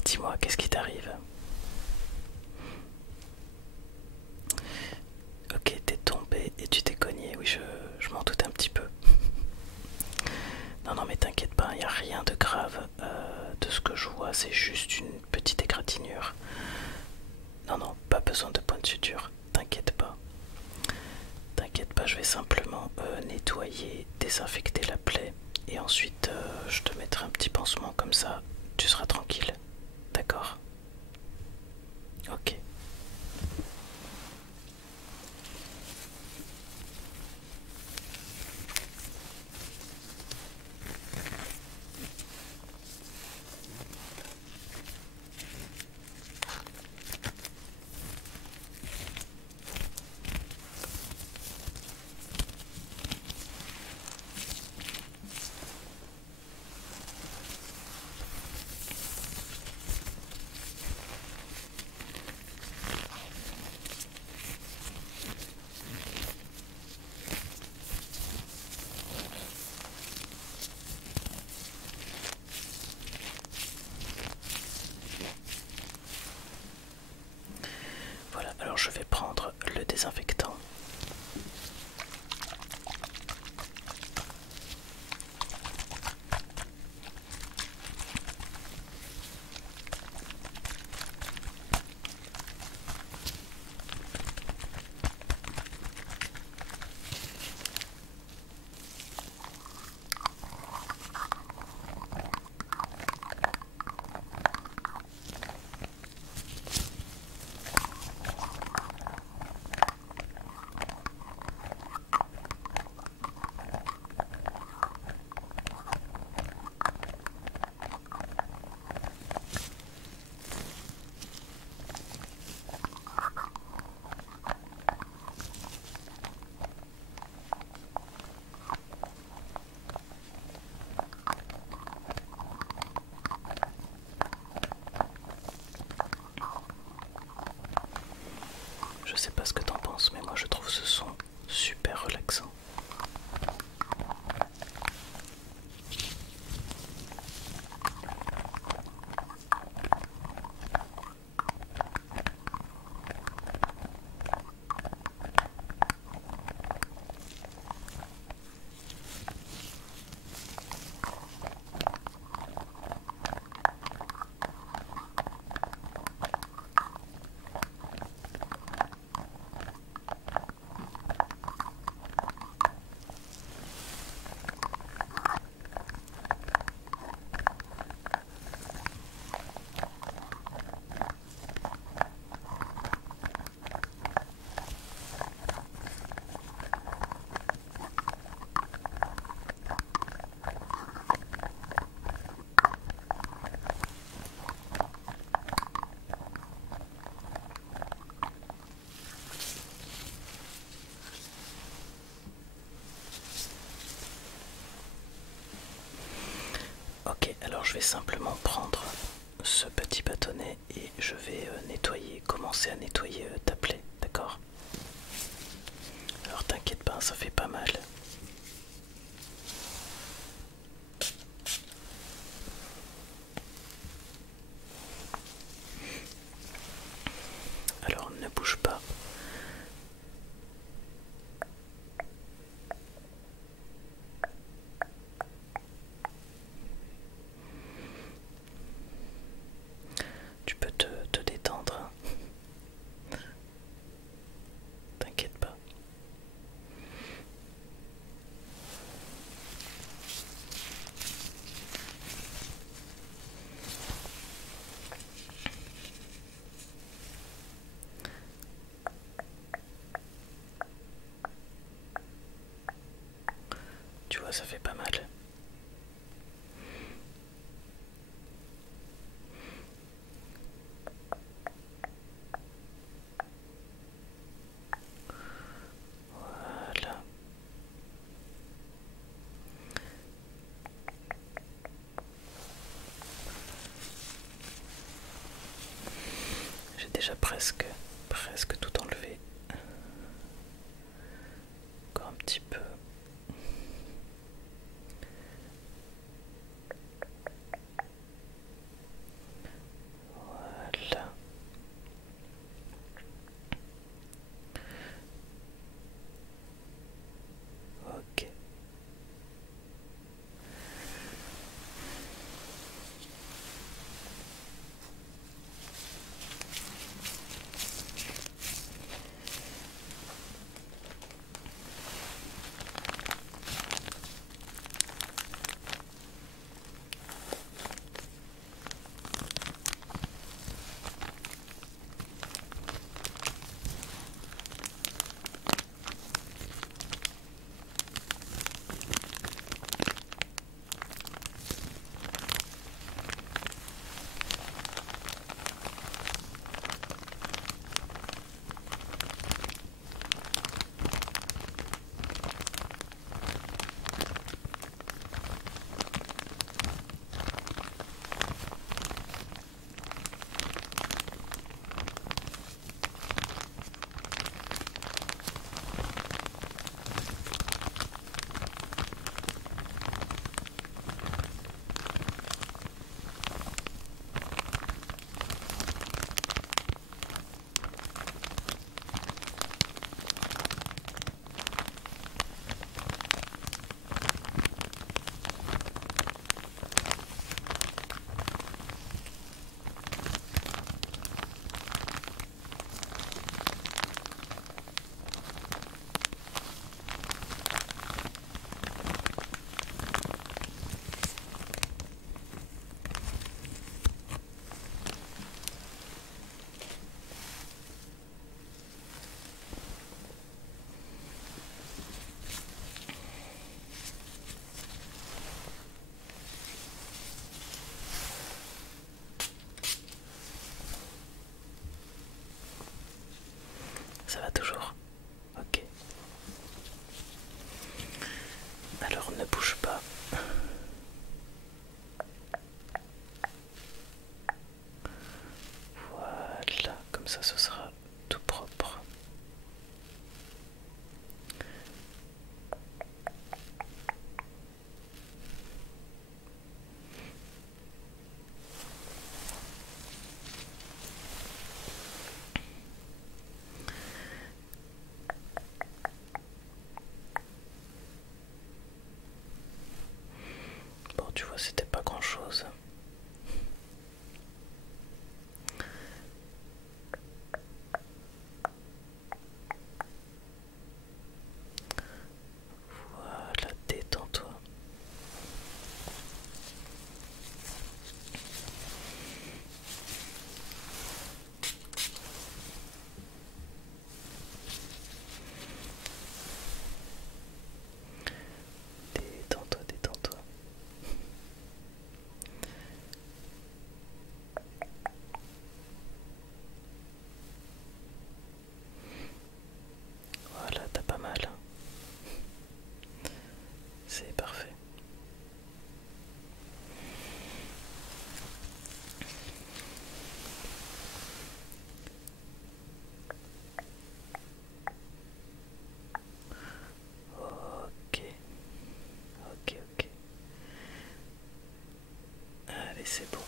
Alors dis-moi, qu'est-ce qui t'arrive? Ok, t'es tombé et tu t'es cogné, oui je m'en doute un petit peu. Non non mais t'inquiète pas, il n'y a rien de grave. De ce que je vois, c'est juste une petite égratignure. Non non, pas besoin de point de suture, t'inquiète pas. T'inquiète pas, je vais simplement nettoyer, désinfecter la plaie et ensuite je te mettrai un petit pansement comme ça, tu seras tranquille. D'accord? Ok. Voilà, alors je vais prendre le désinfectant. Je sais pas ce que t'en penses, mais moi je trouve ce son super relaxant. Ok, alors je vais simplement prendre ce petit bâtonnet et je vais nettoyer, commencer à nettoyer ta plaie, d'accord? Alors t'inquiète pas, ça fait pas mal. Alors ne bouge pas. Tu peux te détendre, hein. T'inquiète pas. Tu vois, ça fait pas mal. Voilà. J'ai déjà presque tout enlevé. Encore un petit peu. ça ce sera tout propre. Bon, tu vois, c'était pas grand-chose. Voilà, détends-toi. Détends-toi, détends-toi. Voilà, t'as pas mal. C'est parfait. Ok, ok, ok. Allez, c'est bon.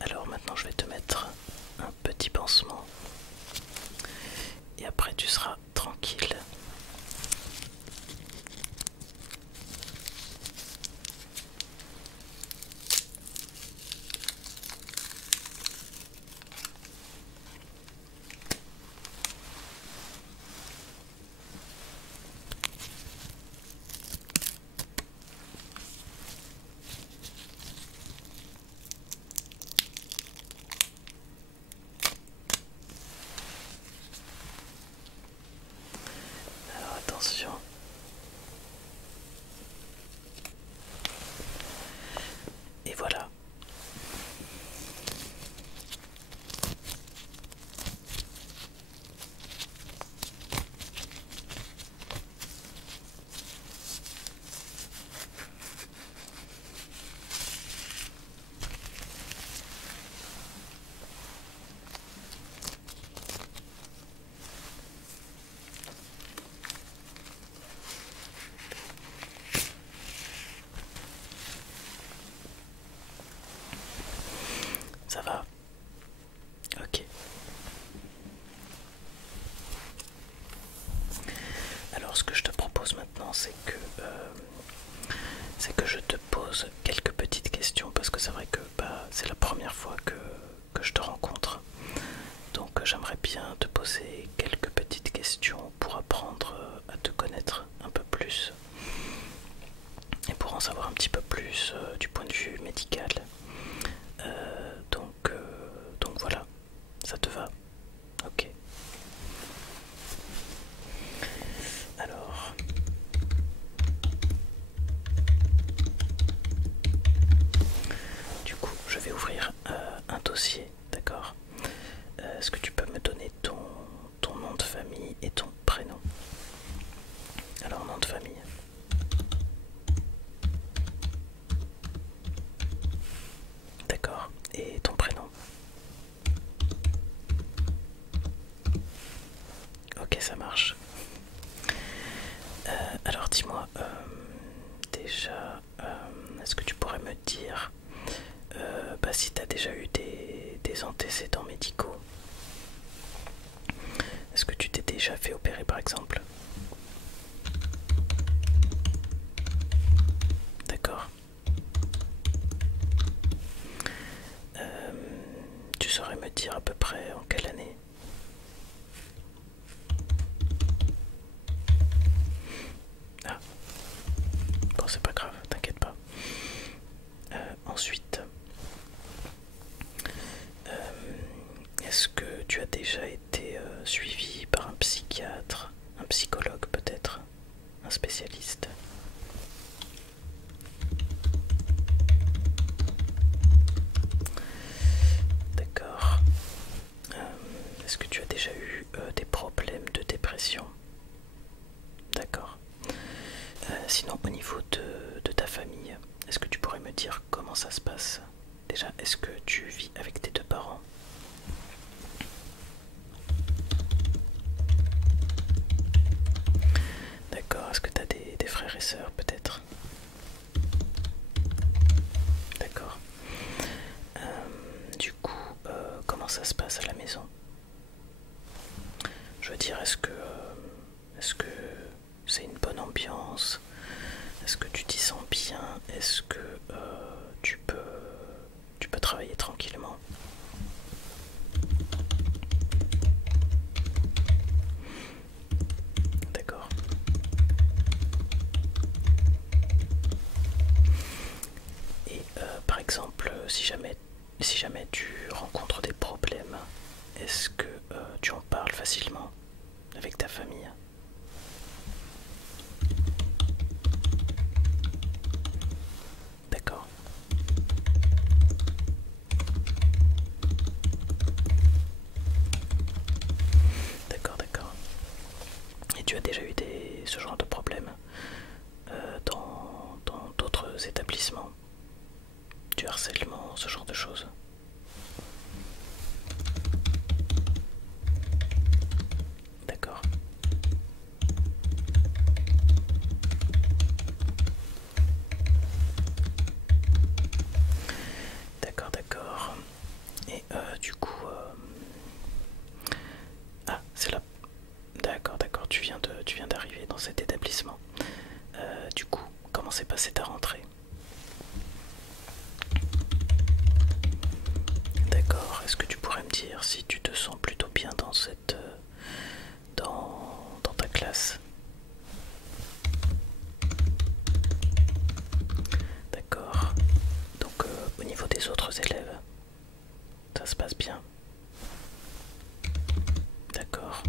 Alors maintenant, je vais te mettre un petit pansement. Et après, tu seras tranquille. Alors attention. Et voilà. Ça va? Ok. Alors ce que je te propose maintenant, c'est que je te pose quelques petites questions parce que c'est vrai que c'est la première fois que je te rencontre. Donc j'aimerais bien te poser quelques petites questions pour apprendre à te connaître un peu plus et pour en savoir un petit peu plus du point de vue médical. Donc voilà, ça te va? Ok. Alors, du coup, je vais ouvrir un dossier, d'accord? Est-ce que tu peux me donner ton nom de famille et ton prénom? Alors, nom de famille. D'accord. Et ton prénom? Ok, ça marche. Alors, dis-moi, déjà, est-ce que tu pourrais me dire si tu as déjà eu des antécédents médicaux? Est-ce que tu t'es déjà fait opérer par exemple? D'accord. Tu saurais me dire à peu près en quelle année? Ah, bon c'est pas grave, t'inquiète pas. Ensuite, est-ce que tu as déjà été suivi par un psychiatre, un psychologue peut-être, un spécialiste? ta famille. Est-ce que tu pourrais me dire comment ça se passe? Déjà, est-ce que tu vis avec tes deux parents? D'accord, est-ce que tu as des frères et sœurs peut-être? D'accord. Du coup, comment ça se passe à la maison? Je veux dire, est-ce que c'est une bonne ambiance? Est-ce que tu t'y sens bien? Est-ce que tu peux travailler tranquillement? D'accord. Et par exemple, si jamais tu rencontres des problèmes, est-ce que tu en parles facilement avec ta famille? D'accord. D'accord, d'accord. Et tu as déjà eu ce genre de problème dans d'autres établissements? Du harcèlement, ce genre de choses? D'accord. D'accord, d'accord. Et du coup... Ah, c'est là. D'accord, d'accord, tu viens d'arriver dans cet établissement. Du coup, comment s'est passée ta rentrée? D'accord, est-ce que tu pourrais me dire si tu te sens plutôt bien dans ta classe? D'accord. Donc au niveau des autres élèves, ça se passe bien? D'accord.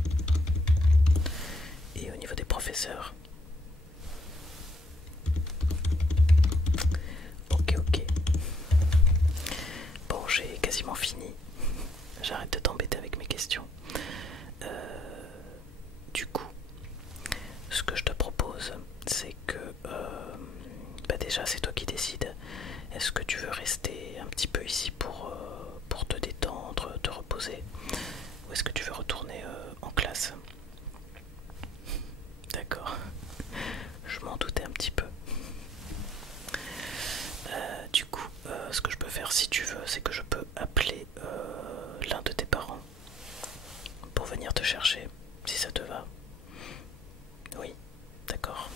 Et au niveau des professeurs? Ok, ok. Bon, j'ai quasiment fini. J'arrête de t'embêter avec mes questions. Du coup, ce que je te propose, c'est que déjà c'est toi qui décides. Est-ce que tu veux rester un petit peu ici pour te détendre, te reposer, ou est-ce que tu veux retourner en classe? D'accord, je m'en doutais un petit peu. Du coup, ce que je peux faire si tu veux, c'est que je peux appeler l'un de tes parents pour venir te chercher, si ça te va. Oui, d'accord.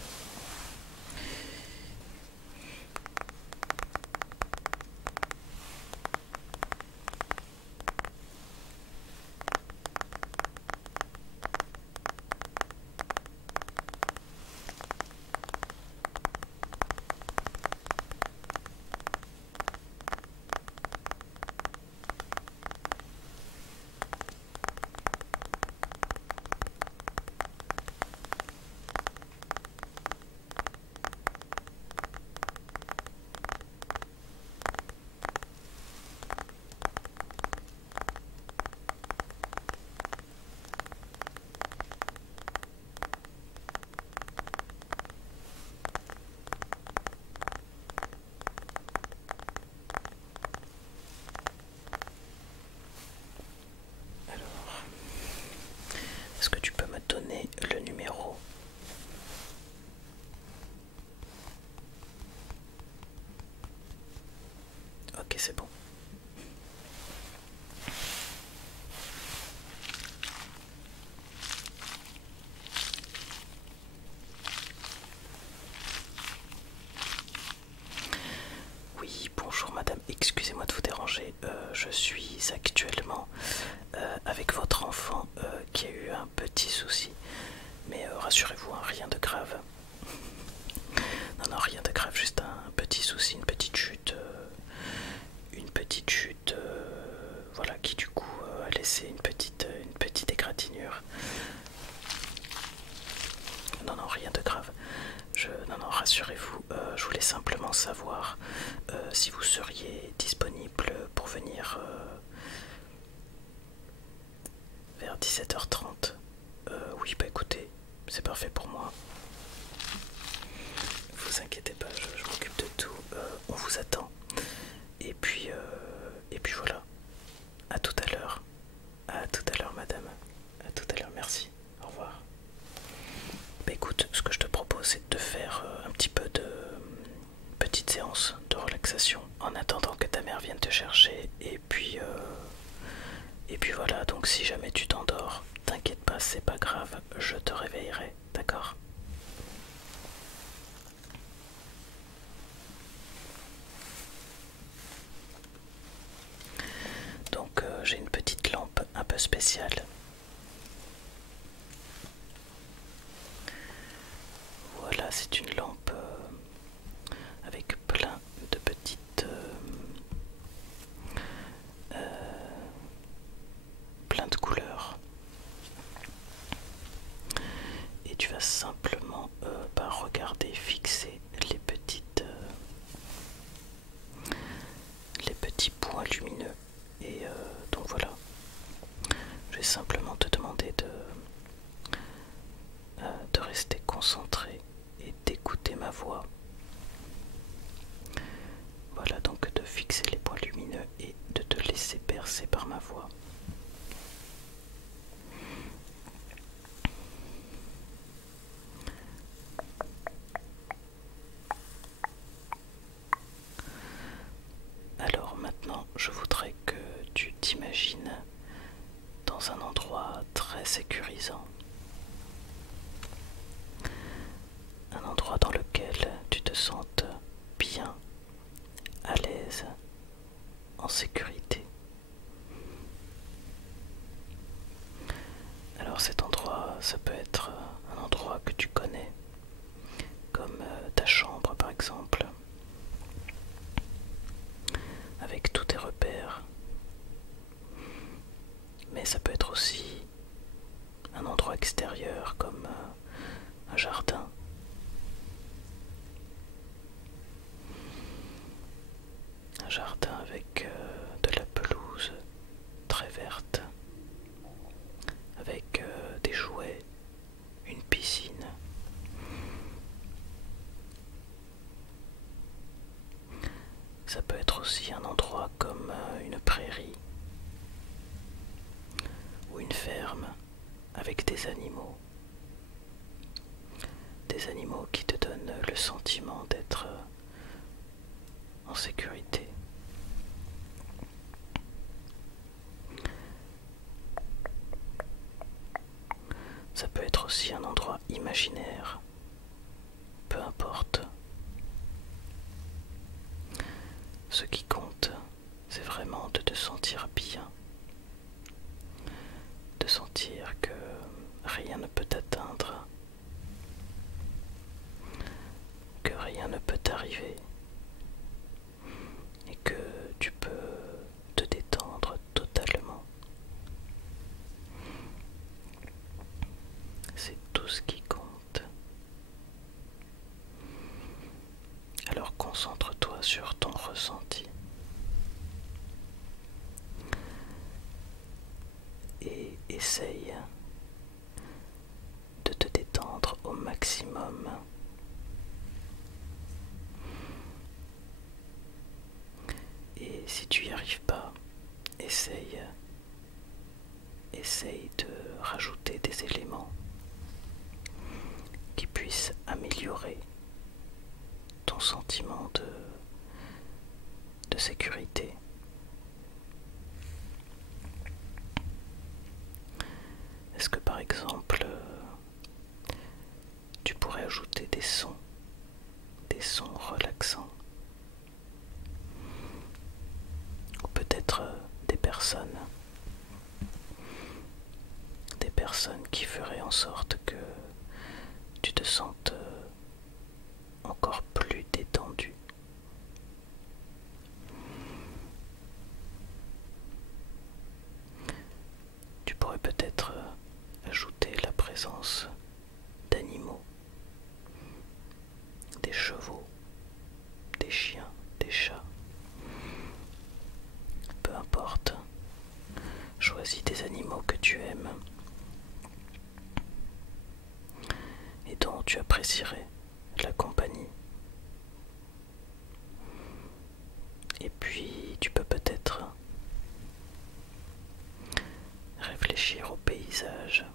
Alors, est-ce que tu peux me donner le numéro? Ok, c'est bon. Oui, bonjour madame, excusez-moi de vous déranger. Je suis actuellement avec votre enfant qui a eu un petit souci. Mais rassurez-vous, hein, rien de grave. Non, non, rien de grave, juste un petit souci, une petite chute. Voilà, qui du coup a laissé une petite égratignure. Non, non, rien de grave. Non, non, rassurez-vous, je voulais simplement savoir si vous seriez disponible pour venir vers 17h30. Oui, bah écoutez, c'est parfait pour moi. Vous inquiétez pas, je m'occupe vous attend. Et puis voilà. À tout à l'heure. À tout à l'heure, madame. À tout à l'heure, merci. Au revoir. Bah écoute, ce que je te propose, c'est de faire un petit peu de petite séance de relaxation en attendant que ta mère vienne te chercher. Et puis voilà, donc si jamais tu t'endors, t'inquiète pas, c'est pas grave, je te réveillerai, d'accord? Donc j'ai une petite lampe un peu spéciale. Voilà, c'est une lampe avec plein de plein de couleurs. Et tu vas simplement regarder, fixer les petits points lumineux. Et donc voilà, je vais simplement te demander de rester concentré et d'écouter ma voix. Voilà, donc de fixer les points lumineux et de te laisser bercer par ma voix. Alors maintenant, je voudrais que tu t'imagines dans un endroit très sécurisant. Un endroit dans lequel tu te sentes bien, à l'aise, en sécurité. Alors cet endroit, ça peut être un endroit que tu connais, comme ta chambre par exemple, avec tous tes repères. Mais ça peut être aussi un endroit extérieur comme un jardin. Un jardin avec de la pelouse très verte, avec des jouets, une piscine. Ça peut être aussi un endroit comme une prairie ou une ferme avec des animaux. Des animaux qui te donnent le sentiment d'être en sécurité. Ça peut être aussi un endroit imaginaire, peu importe. Ce qui compte, c'est vraiment de te sentir bien, de sentir que rien ne peut t'atteindre, que rien ne peut t'arriver et que tu peux te détendre totalement. C'est tout ce qui compte. Alors concentre-toi sur ton ressenti et essaye de te détendre au maximum. Et si tu n'y arrives pas, essaye de rajouter des éléments qui puissent améliorer ton sentiment de sécurité. Est-ce que par exemple, tu pourrais ajouter des sons relaxants, ou peut-être des personnes qui feraient en sorte que tu te sentes encore plus détendu. Tu pourrais peut-être ajouter la présence d'animaux, des chevaux, des chiens, des chats. Peu importe, choisis des animaux que tu aimes et dont tu apprécierais la compagnie. Puis tu peux peut-être réfléchir au paysage.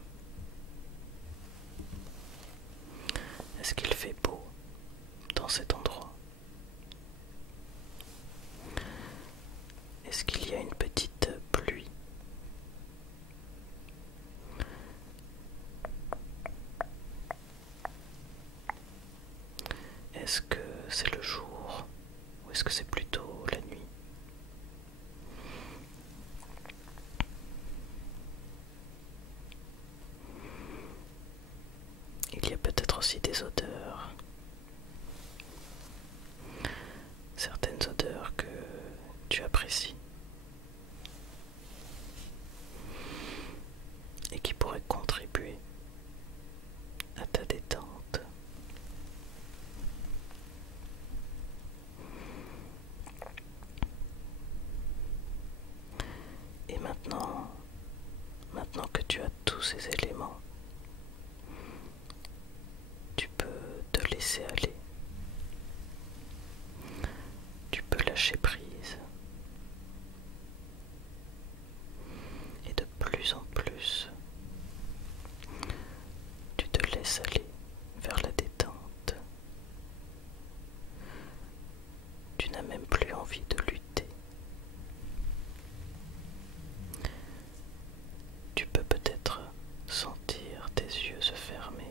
Est-ce qu'il fait beau dans cet endroit? Est-ce qu'il y a une petite pluie? Est-ce que c'est le jour ou est-ce que c'est plutôt la nuit? Il y a peut-être aussi des odeurs, certaines odeurs que tu apprécies et qui pourraient contribuer à ta détente. Et maintenant que tu as tous ces éléments, tu peux te laisser aller. Tu peux lâcher prise. Et de plus en plus, tu te laisses aller vers la détente. Tu n'as même plus envie de lutter. Tu peux peut-être sentir tes yeux se fermer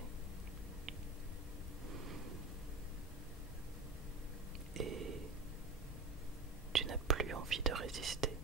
et tu n'as plus envie de résister.